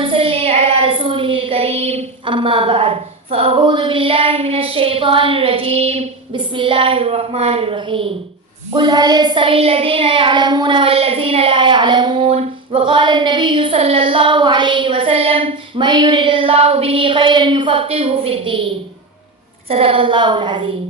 ونصلي على رسوله الكريم أما بعد فأعوذ بالله من الشيطان الرجيم بسم الله الرحمن الرحيم قل هل يستوي الذين يعلمون والذين لا يعلمون وقال النبي صلى الله عليه وسلم من يرد الله به خيرا يفقهه في الدين صدق اللہ العظیم۔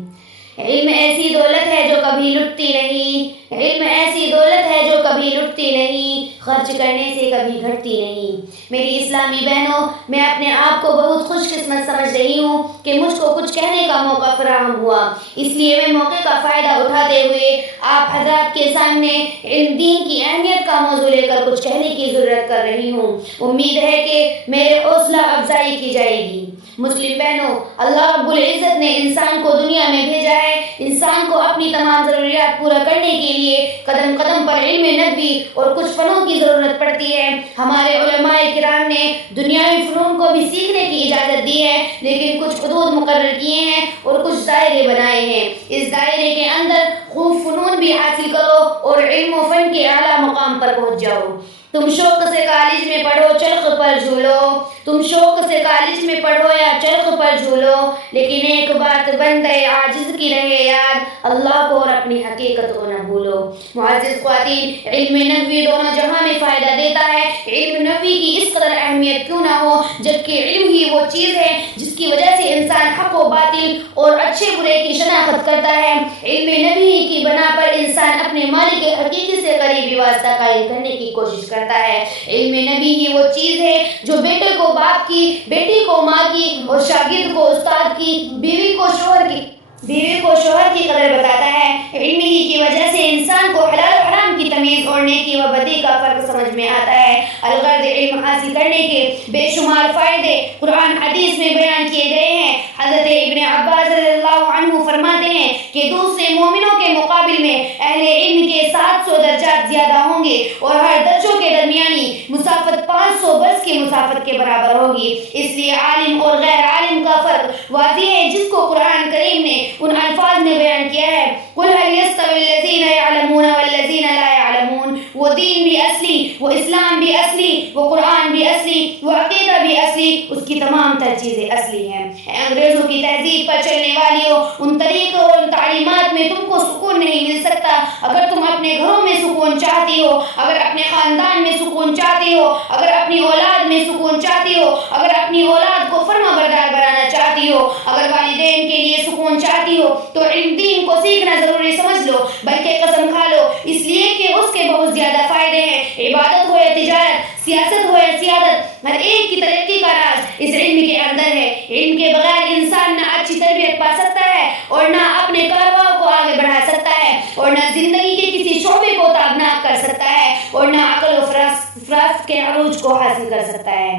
علم ایسی دولت ہے جو کبھی لٹتی نہیں، علم ایسی دولت ہے جو کبھی لٹتی نہیں، خرچ کرنے سے کبھی گھٹتی نہیں۔ میری اسلامی بہنوں، میں اپنے آپ کو بہت خوش قسمت سمجھ رہی ہوں کہ مجھ کو کچھ کہنے کا موقع فراہم ہوا، اس لیے میں موقع کا فائدہ اٹھاتے ہوئے آپ حضرات کے سامنے علم دین کی اہمیت کا موضوع لے کر کچھ کہنے کی ضرورت کر رہی ہوں۔ امید ہے کہ میرے حوصلہ افزائی کی جائے گی۔ مسلم بہنوں، اللہ رب العزت نے انسان کو دنیا میں بھیجا ہے، انسان کو اپنی تمام ضروریات پورا کرنے کے لیے قدم قدم پر علم نبوی اور کچھ فنوں کی ضرورت پڑتی ہے۔ ہمارے علماء کرام نے دنیاوی فنون کو بھی سیکھنے کی اجازت دی ہے، لیکن کچھ حدود مقرر کیے ہیں اور کچھ دائرے بنائے ہیں۔ اس دائرے کے اندر خوب فنون بھی حاصل کرو اور علم و فن کے اعلیٰ مقام پر پہنچ جاؤ۔ تم شوق سے کالج میں پڑھو چرخ پر جھولو، تم شوق سے کالج میں پڑھو یا چرخ پر جھولو، لیکن ایک بات بندے عاجز کی رہے یاد، اللہ کو اور اپنی حقیقت کو نہ بھولو۔ معزز خواتین، علم نبوی دونوں جہاں میں فائدہ دیتا ہے۔ علم نبوی کی اس قدر اہمیت کیوں نہ ہو، جبکہ علم ہی وہ چیز ہے جس کی وجہ سے انسان حق و باطل اور اچھے برے کی شناخت کرتا ہے۔ علم نبوی کی بنا پر انسان اپنے مالک حقیقی سے قریبی واسطہ قائم کرنے کی کوشش کرتا ہے۔ علم نبی ہی وہ چیز ہے جو بیٹے کو باپ کی، بیٹی کو ماں کی اور شاگرد کو استاد کی، بیوی کو شوہر کی قدر بتاتا ہے۔ علم ہی کی وجہ سے انسان کو حلال و حرام کی تمیز اور نیکی و بدی کا فرق سمجھ میں آتا ہے۔ الغرض علم حاصل کرنے کے بے شمار فائدے قرآن حدیث میں بیان کیے گئے ہیں۔ حضرت ابن عباس رضی اللہ عنہ فرماتے ہیں کہ دوسرے مومنوں کے مقابل میں اہل علم کے 700 درجات زیادہ ہوں گے اور ہر درجوں کے درمیانی مسافت 500 برس کی مسافت کے برابر ہوگی۔ اس لیے عالم اور غیر عالم کا فرق واضح ہے، جس کو قرآن کریم نے ان الفاظ میں بیان کیا ہے، قل هل يستوي الذين يعلمون والذين لا يعلمون۔ وہ دین بھی اصلی، وہ اسلام بھی اصلی، وہ قرآن بھی اصلی، وہ عقیدہ بھی اصلی، اس کی تمام تر چیزیں اصلی ہیں۔ انگریزوں کی تہذیب پر چلنے والیوں، ان طریقوں اور ان تعلیمات میں تم کو سکون نہیں مل سکتا۔ اگر تم اپنے گھروں میں سکون چاہتی ہو، اگر اپنے خاندان میں سکون چاہتی ہو، اگر اپنی اولاد میں سکون چاہتی ہو، اگر اپنی اولاد کو فرما بردار بنانا چاہتی ہو، اگر والدین کے لیے سکون چاہتی ہو، تو علم دین کو سیکھنا ضروری سمجھ لو، بلکہ قسم کھا لو، اس لیے کہ اس کے بہت زیادہ فائدے ہیں۔ عبادت ہو یا تجارت، سیاست ہو یا سیادت، ہر ایک کی ترقی کا راز اس علم کے اندر ہے۔ علم کے بغیر انسان نہ اچھی تربیت پا سکتا ہے اور نہ اپنے کاروبار کو آگے بڑھا سکتا ہے اور نہ زندگی کے کسی شعبے کو تابناک کر سکتا ہے اور نہ عقل و فراست کے عروج کو حاصل کر سکتا ہے،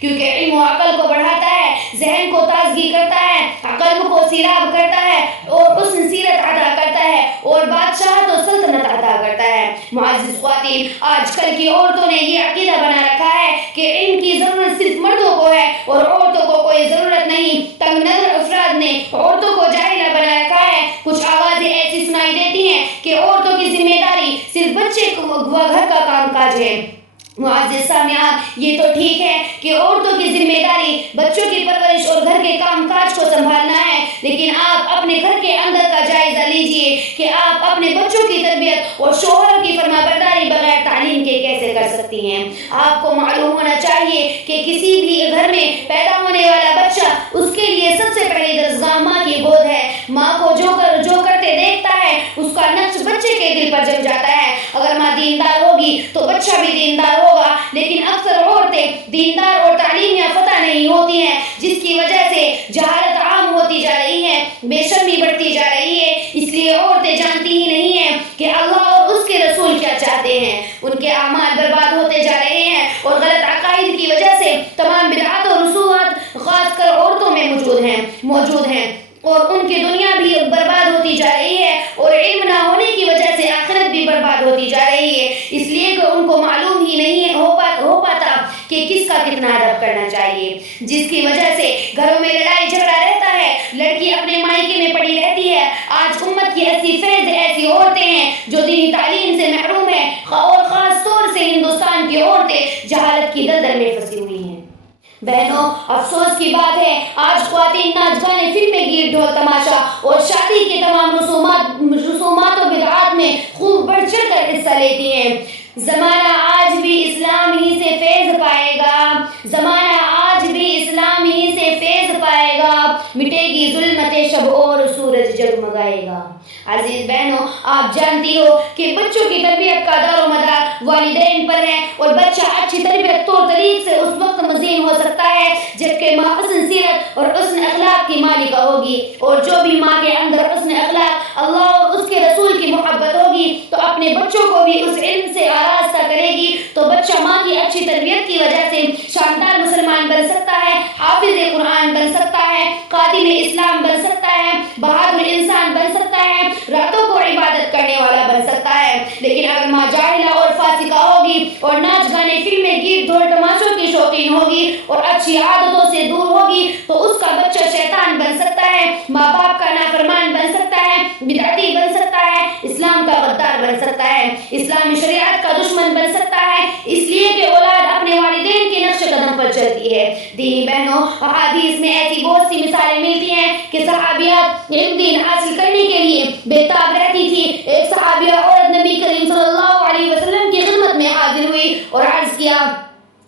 کیونکہ علم و عقل کو بڑھاتا ہے، ذہن کو تازگی کرتا ہے، قلب کو سیراب کرتا ہے اور حسن سیرت عطا کرتا ہے اور بادشاہت و سلطنت عطا کرتا ہے۔ معزز خواتین، آج کل کی عورتوں نے یہ عقیدہ بنا رکھا ہے کہ علم کی ضرورت صرف مردوں کو ہے اور عورتوں کو کوئی ضرورت نہیں۔ تنگ نظر افراد نے عورتوں کو جاہلہ بنا رکھا ہے۔ کچھ آوازیں ایسی سنائی دیتی ہیں کہ عورتوں کی ذمہ داری صرف بچے و گھر کا کام کاج ہے۔ معزز سامعات، یہ تو ٹھیک ہے کہ عورتوں کی ذمہ داری بچوں کی پرورش اور گھر کے کام کاج کو سنبھالنا ہے، لیکن آپ اپنے گھر کے اندر کا جائزہ لیجئے کہ آپ اپنے بچوں کی تربیت اور شوہر کی فرما برداری بغیر تعلیم کے کیسے کر سکتی ہیں۔ آپ کو معلوم ہونا چاہیے کہ کسی بھی گھر میں پیدا ہونے والا بچہ، اس کے لیے سب سے پہلی درسگاہ ماں کی گود ہے۔ ماں کو جو کرتے دیکھتا ہے، اس کا نقش بچے کے دل پر جم جاتا ہے۔ اگر ماں دیندار ہوگی تو بچہ بھی دیندار ہوگا، لیکن اکثر عورتیں دیندار اور تعلیم یافتہ نہیں ہوتی ہیں، جس کی وجہ سے جہالت عام ہوتی جا رہی ہے، بے شرمی بڑھتی جا رہی ہے۔ اس لیے عورتیں جانتی ہی نہیں ہیں کہ اللہ اور اس کے رسول کیا چاہتے ہیں۔ ان کے اعمال برباد ہوتے جا رہے ہیں اور غلط عقائد کی وجہ سے تمام بدعات اور رسومات خاص کر عورتوں میں موجود ہیں اور ان کی دنیا بھی برباد ہوتی جا رہی ہے اور علم نہ ہونے کی وجہ سے آخرت بھی برباد ہوتی جا رہی ہے، اس لیے کہ ان کو معلوم ہی نہیں ہو پاتا کہ کس کا کتنا ادب کرنا چاہیے، جس کی وجہ سے گھروں میں لڑائی جھگڑا رہتا ہے، لڑکی اپنے مائکے میں پڑی رہتی ہے۔ آج امت کی 80% ایسی عورتیں ہیں جو دینی تعلیم سے محروم ہیں اور خاص طور سے ہندوستان کی عورتیں جہالت کی دلدل میں پھنسی ہوئی ہیں۔ بہنوں، افسوس کی بات ہے آج خواتین ناچ گانے، فلمیں، گیت، ڈھول، تماشا اور شادی کے تمام رسومات و بدعات میں خوب بڑھ چڑھ کر حصہ لیتی ہیں۔ زمانہ آج بھی اسلام ہی سے فیض پائے گا، زمانہ آج بھی اسلام ہی سے فیض پائے گا، مٹے گی ظلمت شب اور سورج جگمگائے گا۔ عزیز بہنوں، آپ جانتی ہو کہ بچوں کی تربیت کا دار و مدار والدین پر ہے، اور بچہ اچھی تربیت طور طریق سے اس وقت مزین ہو سکتا ہے جبکہ ماں حسن سیرت اور حسن اخلاق کی مالکہ ہوگی، اور جو بھی ماں کے اندر حسن اخلاق، اللہ اور اس کے رسول کی محبت ہوگی تو اپنے بچوں کو بھی اس علم سے آراستہ کرے گی، تو بچہ ماں کی اچھی تربیت کی وجہ سے شاندار مسلمان بن سکتا ہے، حافظ قرآن بن سکتا ہے، خادم اسلام بن سکتا ہے، بہادر انسان بن سکتا ہے، راتوں کو عبادت کرنے والا بن سکتا ہے۔ لیکن اگر ماں جاہلہ اور فاسقہ ہوگی اور ناچ گانے، فلمیں، گیت، ڈھول، تماشوں کی شوقین ہوگی اور اچھی عادتوں سے دور ہوگی تو اس کا بچہ شیطان بن سکتا ہے، ماں باپ کا نافرمان بن سکتا ہے، بدعتی بن سکتا ہے، اسلام کا غدار بن سکتا ہے، اسلامی شریعت کا دشمن بن سکتا ہے، اس لیے کہ اولاد اپنے والدین کے نقش قدم پر چلتی ہے۔ دینی بہنوں، احادیث میں ایسی بہت سی مثالیں ملتی ہیں کہ صحابیات علم دین حاصل کرنے کے لیے بےتاب رہتی تھی۔ ایک صحابیہ عورت نبی کریم صلی اللہ علیہ وسلم کی خدمت میں حاضر ہوئی اور عرض کیا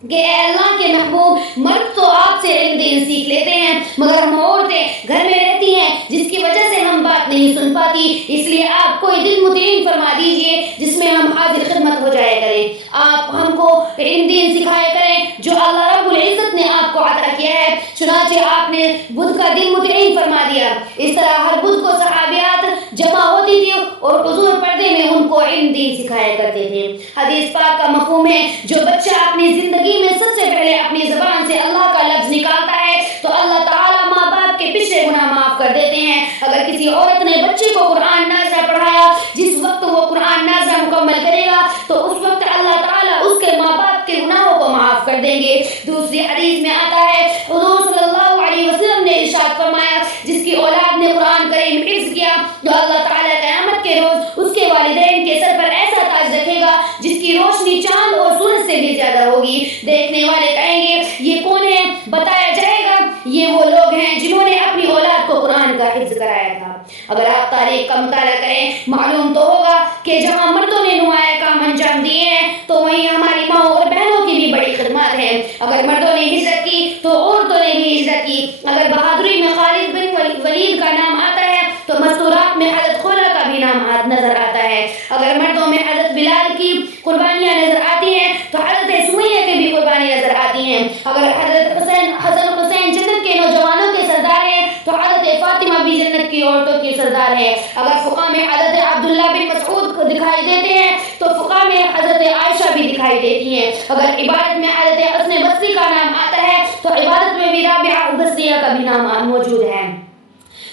کہ اے اللہ کے محبوب، مرد تو آپ سے علم دین سیکھ لیتے ہیں مگر ہم عورتیں گھر میں رہتی ہیں جس کی وجہ سے ہم بات نہیں سن پاتی، اس لیے آپ کوئی دل مطمئن فرما دیجئے جس میں ہم حاضر خدمت ہو جایا کریں، آپ ہم کو علم دین سکھایا کریں جو اللہ رب العزت نے آپ کو عطا کیا ہے۔ چنانچہ آپ نے بدھ کا دل مطمئن فرما دیا۔ اس طرح ہر بدھ کو صحابیات جمع ہوتی تھی اور حضور پردے میں ان کو علم دین سکھایا کرتے تھے۔ حدیث پاک کا مفہوم ہے جو بچہ اپنی زندگی میں سب سے پہلے اپنی زبان سے اللہ کا لفظ نکالتا ہے تو اللہ تعالیٰ ماں باپ کے پچھلے گناہ معاف کر دیتے ہیں۔ اگر کسی عورت نے بچے کو قرآن نازلہ پڑھایا، جس وقت وہ قرآن نازلہ مکمل کرے گا تو اس وقت اللہ تعالیٰ اس کے ماں باپ کے گناہوں کو معاف کر دیں گے۔ دوسری حدیث میں آتا ہے، حضور صلی اللہ علیہ وسلم نے ارشاد فرمایا، جس کی اولاد نے قرآن کریم حفظ کیا تو اللہ تعالیٰ قیامت کے روز اس کے والدین کے سر پر ایسا تاج رکھے گا جس کی روشنی چاند اور سورج سے بھی زیادہ ہوگی۔ دیکھنے والے کہیں گے یہ کون ہے؟ بتایا جائے گا یہ وہ لوگ ہیں جنہوں نے اپنی اولاد کو قرآن کا حفظ کرایا تھا۔ اگر آپ تاریخ کا مطالعہ کریں معلوم تو ہوگا کہ جہاں مردوں نے نمایاں کام انجام دیے ہیں تو وہیں ہماری ماں اور بہنوں کی بھی بڑی خدمات ہیں۔ اگر مردوں نے ہجرت کی تو عورتوں نے بھی ہجرت کی۔ اگر بہادری میں خالد بن ولید کا نام آتا ہے تو مستورات میں حضرت خولا کا بھی نام نظر آتا ہے۔ اگر مردوں میں حضرت بلال کی قربانیاں نظر آتی ہیں تو حضرت سمیہ کی بھی قربانی نظر آتی ہیں۔ اگر حضرت حسین جنت کے نوجوانوں کے سردار ہیں تو حضرت فاطمہ بھی جنت کی عورتوں کے سردار ہیں۔ اگر فقہ میں حضرت عبداللہ بن مسعود کو دکھائی دیتے ہیں تو فقہ میں حضرت عائشہ بھی دکھائی دیتی ہیں۔ اگر عبادت میں حضرت حسن بصری کا نام آتا ہے تو عبادت میں بھی رابعہ بصریہ کا بھی نام موجود ہے۔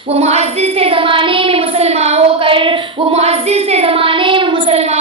وہ معزز تھے زمانے میں مسلمان ہو کر، وہ معزز تھے زمانے میں مسلمان